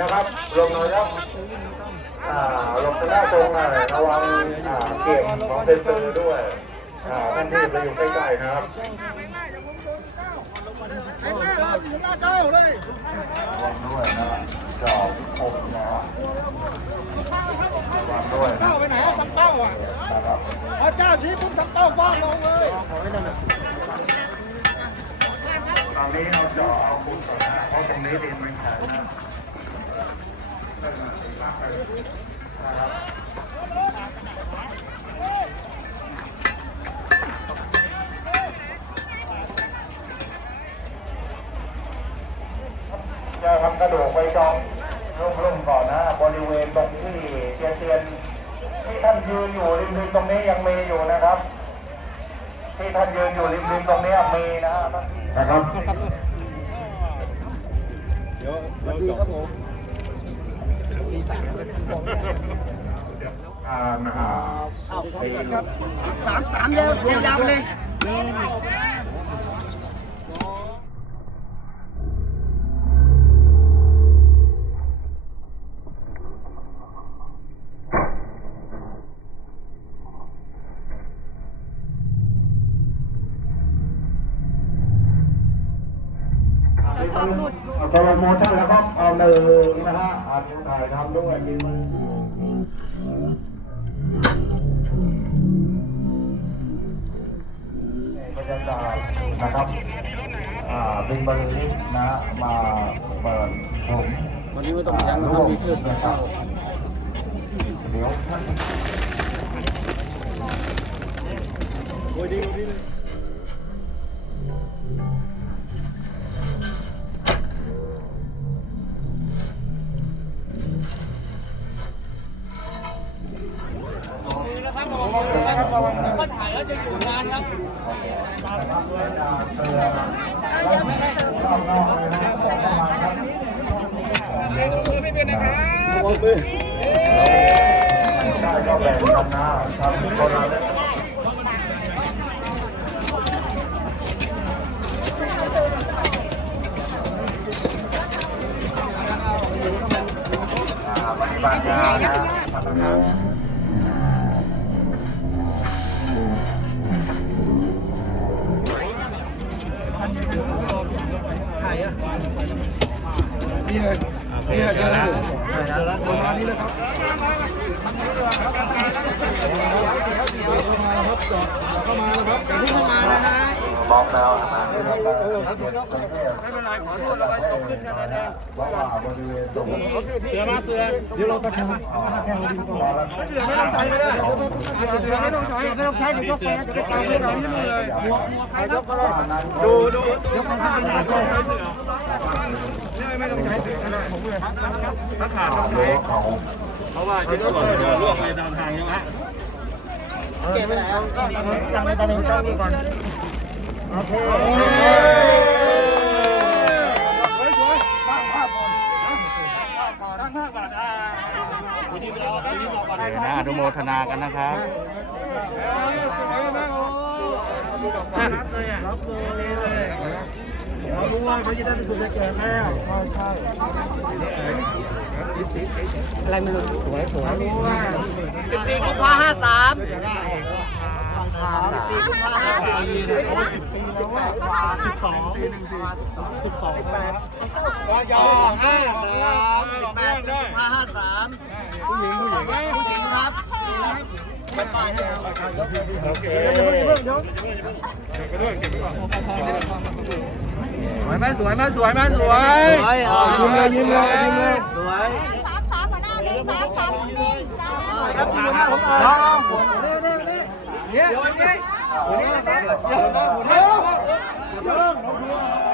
นะครับลงน่อยครับอ่าลงไปได้ตรงหน่อยระวังอ่าเก็บของเซนเซอร์ด้วยท่านที่ไปอยู่ใกล้ๆนะครับระวังด้วยนะจอบคมนะระวังด้วยนะเป้าไปไหนอะสักเป้าอะพระเจ้าชี้ปุ๊บสักเป้าฟาดลงเลยตอนนี้เอาจอบเอาคุณก่อนนะเพราะตรงนี้ดินมันแข็งนะนะ จะทำกระดูกไว้จองรุ่มๆก่อนนะ บริเวณตรงที่เตียนเตียนๆที่ท่านยืนอยู่ริมๆตรงนี้ยังมีอยู่นะครับ ที่ท่านยืนอยู่ริมๆตรงนี้มีนะนะครับอ่า อ่าสี่สามสามยาวยาวเลยเอาโปรโมชั่นแล้วก็เอาหนึ่งนะฮะ อาถ่ายทำด้วยกินมือบรรยากาศนะครับอ่าเป็นบริษัทนะมาเปิดผมวันนี้ไม่ต้องยังนะครับมีชื่อนะครับเดี๋ยวท่านโอ้ยดีดีก็ บัติ เดี๋ยวเราไปทำเสือไม่ต้องใช้ก็ได้เสือไม่ต้องใช้ไม่ต้องใช้เดี๋ยวก็แพ้จะได้ตามที่เราที่นู่นเลยหมวหมวใครครับดูดูยกมาทำเป็นแบบนี้ไม่ต้องใช้เสือก็ได้ผมเลยถ้าขาดต้องใช้เขาเพราะว่าชิ้นส่วนจะล่วงไปตามทางใช่ไหมเก็บไปไหนอะตั้งไว้ตอนนี้ตั้งนี่ก่อนโอเคสวยๆตั้งภาพก่อนตั้งภาพก่อนอ่า วิธี เราวิธีเราก่อนเดี๋ยวนะอนุโมทนากันนะครับสวยมากโอ้รับเลยอะรับเลยเรารู้ว่าเขาจะได้เป็นคนแก่แล้วใช่อะไรไม่รู้สวยสวยรู้ว่าสิบสี่กุมภาห้าสามสี่กุมภาพันธ์โอ้สิบปีแล้วอะสิบสองสิบสองแปดวายอห้าสามสิบแปดกุมภาห้าสาม ผู้หญิงผู้หญิงผู้หญิงครับไปไปโอเคเดี๋ยวเดี๋ยวเดี๋ยวสวยไหมสวยไหมสวยไหมสวยยิ้มเลยยิ้มเลยยิ้มเลยสวยสามสามหัวหน้าเลยสามสามหนึ่งจ้าครับหัวหน้าผมมาเร็วเร็วเร็วเนี่ยเดี๋ยวนี้เดี๋ยวนี้เดี๋ยวหน้าหัวหน้าเริ่มลง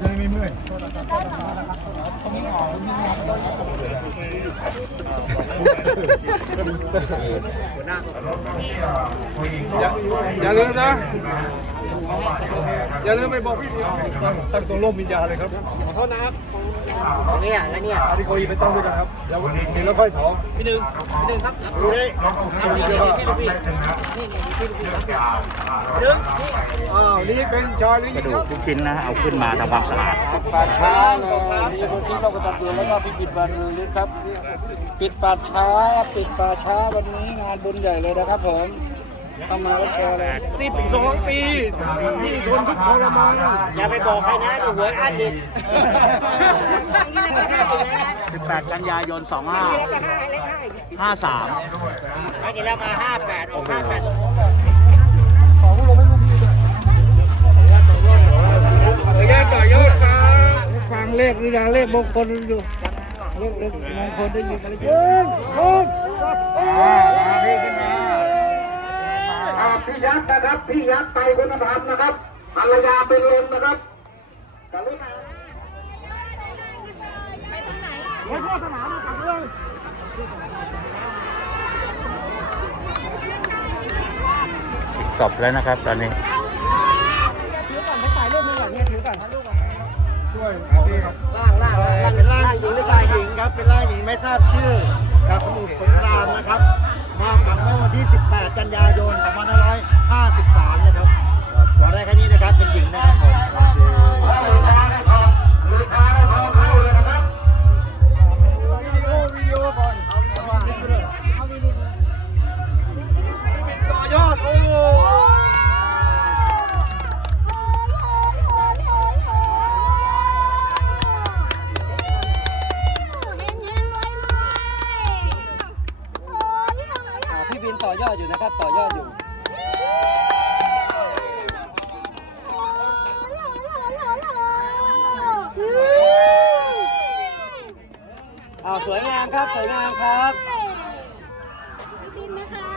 จะได้ไม่เมื่อยอย่าลืมนะ อย่าลืมไปบอกพี่เดียวตั้งตั้งตัวร่มวิญญาเลยครับขอโทษนะครับเนี่ยแล้วเนี่ยอันนี้เขาอีไปตั้งด้วยกันครับเดี๋ยวเห็นแล้วค่อยเผาพี่หนึ่งพี่หนึ่งครับดูดิดูเชื่ ดึงอ้านี่เป็นชอยหรือยิระงดูกรับทุกชิ้นนะเอาขึ้นมาทำความสะอาด ปากช้าเลยมีคนที่เรากระตัดยู่แล้วก็พิจิตรบันเลยครับ ปิดปาาช้า ปิดปาาช้าวันนี้งานบุญใหญ่เลยนะครับผมเข้ามาแล้วเชียร์เลยสิบสองปีที่ทนทุกข์ทรมานอย่าไปบอกใครนะเดี๋วหวยอั้นอีก18 กันยายน 25 53 ถ้ากินแล้วมา 58 ออก58 ยอดต่อยอดครับฟังเลขหรือยังเลขมงคลอยู่เลขเลขมงคลได้ยินอะไรเยอะคนมาพี่ขึ้นมาพี่ยักษ์นะครับพี่ยักษ์ไปคุณธรรมนะครับภรรยาเป็นลมนะครับกรุณาไปพ่อสนามมาสั่เรื่องสอบแล้วนะครับตอนนี้ ช่วยล่างล่างล่างเป็นล่างหญิงหรือชายหญิงครับ เป็นล่างหญิงไม่ทราบชื่อจากสมุทรสงครามนะครับ มาฝังเมื่อวันที่ 18 สวยงามครับ สวยงามครับบินนะคะ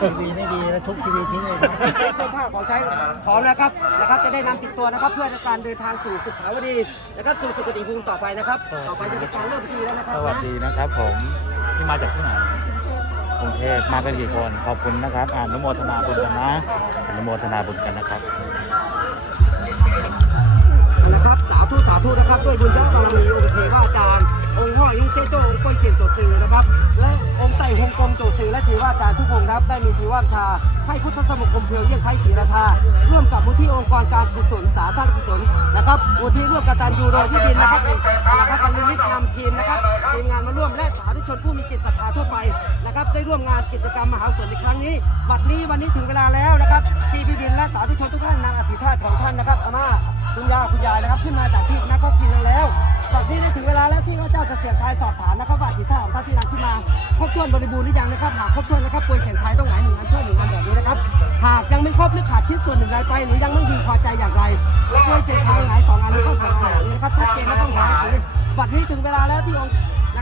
ทีวีไม่ดีแล้วทุกทีวีทิ้งเลยเสื้อผ้าของใช้พร้อมแล้วครับนะครับ จะได้นำติดตัวนะครับ เพื่อการเดินทางสู่สุขาวดีนะครับสู่สุคติภูมิต่อไปนะครับ ต่อไปจะเป็นการเริ่มพิธีแล้วนะครับสวัสดีนะครับผมที่มาจากที่ไหนก รุงเทพมากันกี่คนขอบคุณนะครับอ่านุโมทนาบุญกันนะอนุโมทนาบุญกันนะครับนะครับสาธุสาธุนะครับ ด้วยบุญญาบารมีองค์เทวาจารย์ องค์ห้อยลิงเซโจองค์กวยเซียนโจซือนะครับ และองค์ไต่ฮงกงโจซือและเทวาจารย์ทุกองค์ครับ ได้มีทีว่างชาให้พุทธสมุกรมเพลียวเยี่ยงไทยศรีราชาร่วมกับมูลที่องค์กรการกุศลสาธารณกุศลนะครับมูลที่ร่วมกตันยูโดยที่ดินนะครับนะครับบรรลุนิตนำทีมนะครับทีมงานมาร่วมและสาธุชนผู้มีจิตศรัทธาทั่วไป นะครับได้ร่วมงานกิจกรรมมหากุศลในครั้งนี้บัดนี้วันนี้ถึงเวลาแล้วนะครับที่พี่บินและสาธุชนทุกท่านนางอธิษฐานของท่านนะครับอาม่าคุณยาคุณยายนะครับ ขึ้นมาจากที่นักก็กินแล้วตอนนี้ได้ถึงเวลาแล้วที่ข้าเจ้าจะเสียงทายสอบถามนะครับว่าสิธาของท่านที่นำขึ้นมาครบถ้วนบริบูรณ์หรือยังนะครับหากครบถ้วนนะครับควรเสียงทายต้องไหนหนึ่งอันช่วยหนึ่งอันแบบนี้นะครับหากยังไม่ครบหรือขาดชิ้นส่วนหนึ่งใดไปหรือยังไม่พึงพอใจอย่างไรควรเสียงทายไหนสองอันหรือก็สองอันแบบนี้นะครับชัดเจนและต้องหาถึงบัดนี้ถึงเวลาแล้วที่องค์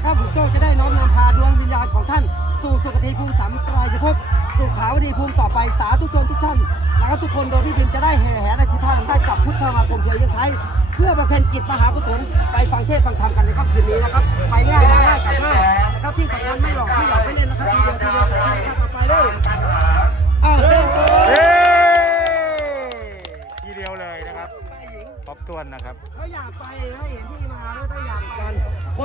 นะครับผู้โจ้จะได้น้อมนำพาดวงวิญญาณของท่าน สู่สุคติภูมิสามไตรภพสุขาวดีภูมิต่อไปสาธุชนทุกท่านนะครับทุกคนโดยที่ดินจะได้แห่แห่ในทิศทางได้กลับพุทธธรรมคมเพียงยังไงเพื่อบำเพ็ญกิจมหากุศลไปฟังเทศน์ฟังธรรมกันในค่ำคืนนี้นะครับไปง่ายมาง่ายกลับง่ายนะครับที่สำคัญไม่หลอกไม่หลอกไม่เล่นนะครับทีเดียวทีเดียวสายนะครับต่อไปเลยอ้าวเซ่เย้ทีเดียวเลยนะครับครบถ้วนนะครับเขาอยากไปให้เห็นที่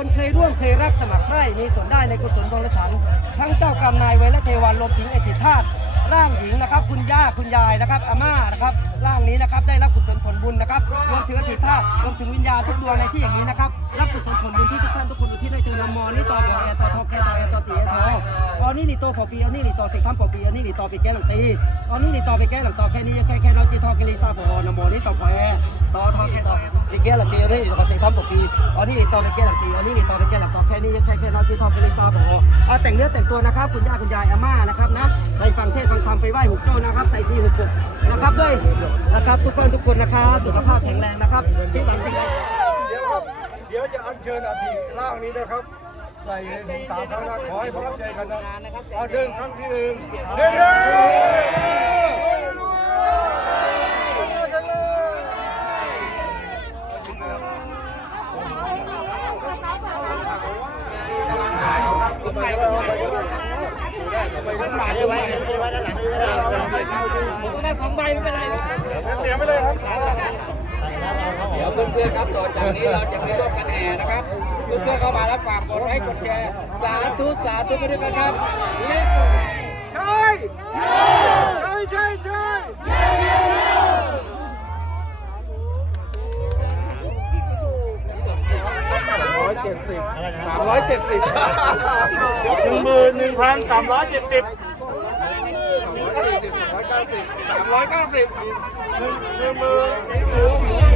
คนเคยร่วมเคยรักสมัครใคร่มีส่วนได้ในกุศลบริฉันทั้งเจ้ากรรมนายเวรและเทวันรวมถึงเอติธาตุร่างหญิงนะครับ คุณย่าคุณยายนะครับอาม่านะครับร่างนี้นะครับได้รับกุศลผลบุญนะครับรวมถึงอติธาตุรวมถึงวิญญาณทุกดวงในที่อย่างนี้นะครับ รับกุศลผลบุญที่ทุกท่านทุกคนอุทิศให้เธอนำมอนี่ต่อบ่อแอต่อทอแคต่อแอต่อตีแอทอตอนนี้นี่โตพอปีอันนี้นี่ต่อเสกทำพอปีอันนี้นี่ต่อปีแก้หลังตีตอนนี้นี่ต่อไปแก้หลังต่อแค่นี้แค่แค่นอจีทอแคลีซาพอนำมอนี่ต่อพอแอต่อทอแค่ต่อปีแก้หลังตีนี่ต่อเสกทำพอปีอันนี้นี่ต่อไปแก้หลังตีอันนี้นี่ต่อไปแก้หลังต่อแค่นี้แค่แค่นอจีทอแคลีซาพอเอาแต่งเนื้อแต่งตัวนะครับคุณย่าคุณยายอาม่านะครับนะไปฟังเทศฟังธรรมไปไหว้หุกเจ้านะครับใส่ทีหุกหกนะครับด้วยนะครับทุกคนทุกคนนะครับสุขภาพแข็งแรงนะครับที่หวังสิ่งใด เดี๋ยวจะอัญเชิญอธิร่างนี้นะครับ ใส่ในถุงสามครั้งนขอให้พวกเราใจกันนะเอาเดินครั้งที่หนึ่งเดินผมก็ได้สองใบไม่เป็นไร พื่อนครับต่อจากนี้เราจะมีรถกันแห่นะครับเพื่อนเข้ามาแล้วฝากกดไลค์กดแชร์สาธุสาธุไปด้วยกันครับใช่ใช่ใช่ใช่เจ็ดสิบสามร้อยเจ็ดสิบหนึ่งหมื่นหนึ่งพันสามร้อยเจ็ดสิบสามร้อยเก้าสิบสามร้อยเก้าสิบหนึ่งหมื่นหนึ่งหมื่น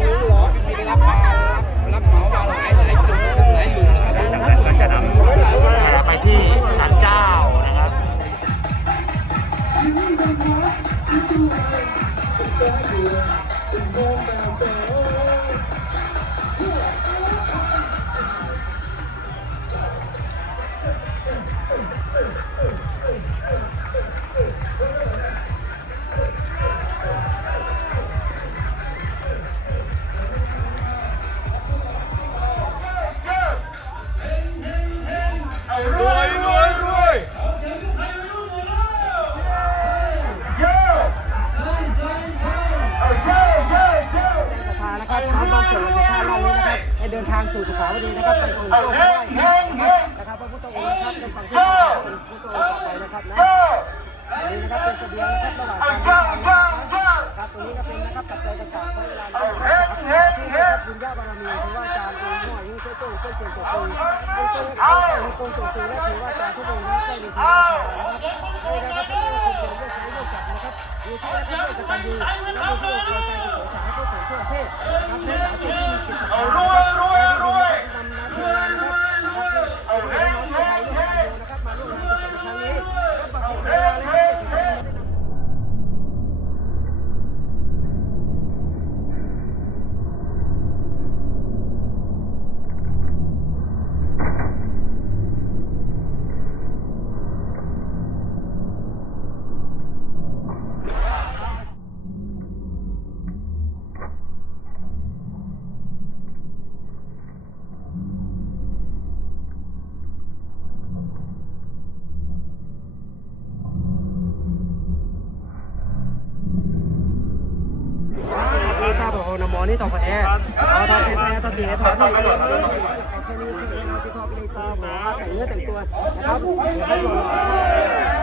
ต่อประเทศเอาทำเป็นแม่ทำเป็นทำเป็นเรื่องนี้ที่ทอเป็แซาหมาแต่งเนื้อแต่งตัวนะครับ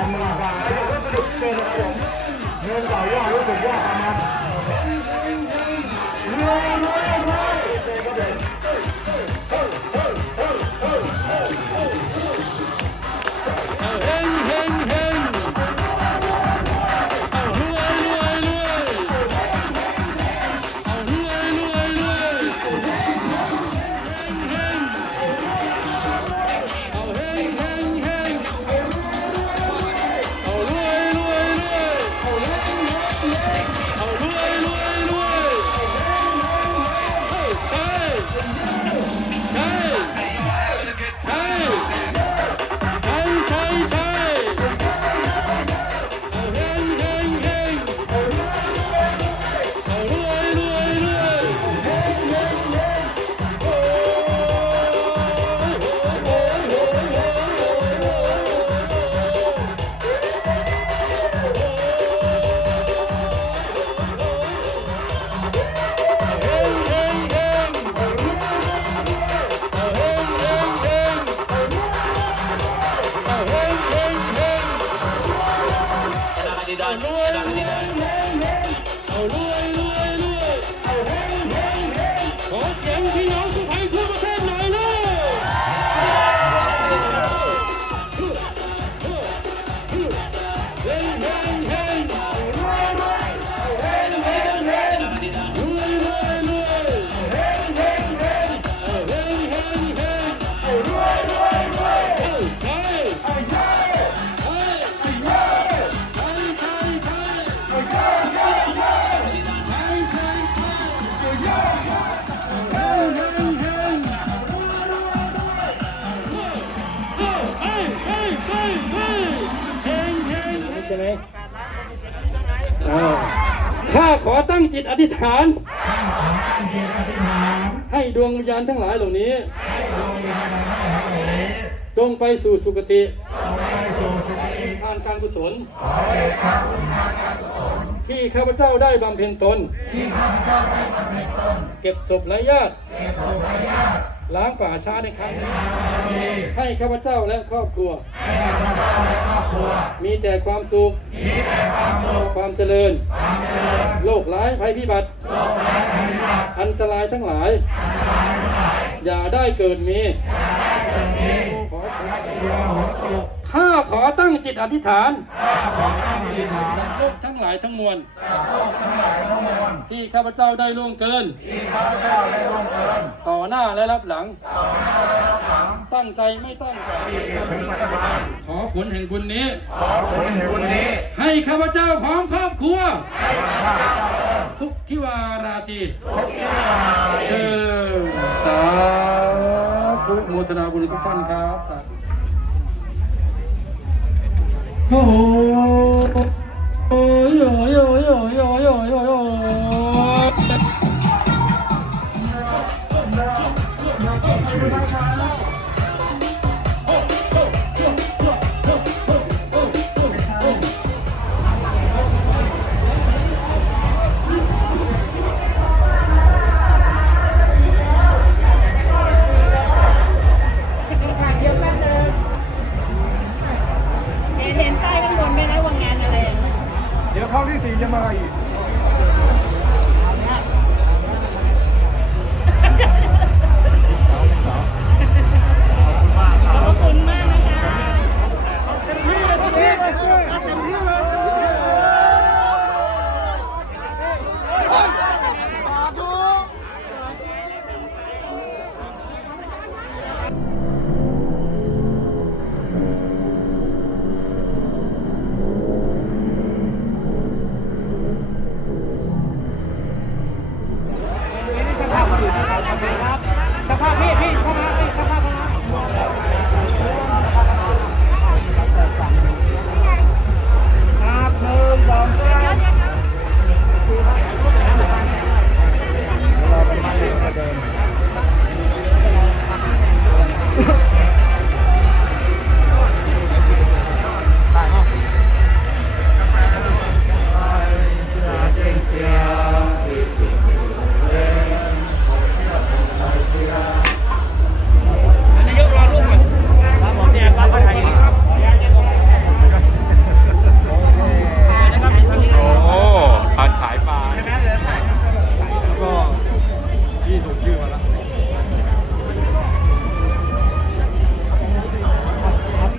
การเมืองการเป็นเงินต่อยอดรู้สึกว่าประมาณ ข้าขอตั้งจิตอธิษฐาน ให้ดวงวิญญาณทั้งหลายเหล่านี้ จงไปสู่สุคติทานการกุศล ที่ข้าพเจ้าได้บำเพ็ญตน เก็บศพไร้ญาติ ล้างป่าช้าในครั้งนี้ให้ข้าพเจ้าและครอบครัว มีแต่ความสุข ความเจริญ โรคร้ายภัยพิบัติ อันตรายทั้งหลาย อย่าได้เกิดมีขอ ข้าขอตั้งจิตอธิษฐานจากโลกทั้งหลายทั้งมวล ที่ข้าพเจ้าได้ล่วงเกิน ต่อหน้าและรับหลัง ตั้งใจไม่ตั้งใจ ขอผลแห่งบุญนี้ ให้ข้าพเจ้าพร้อมครอบครัว ทุกทิวาราตรีเออสาธุโมทนาบุญทุกท่านครับ 哦哦哦哦哦哦哦哦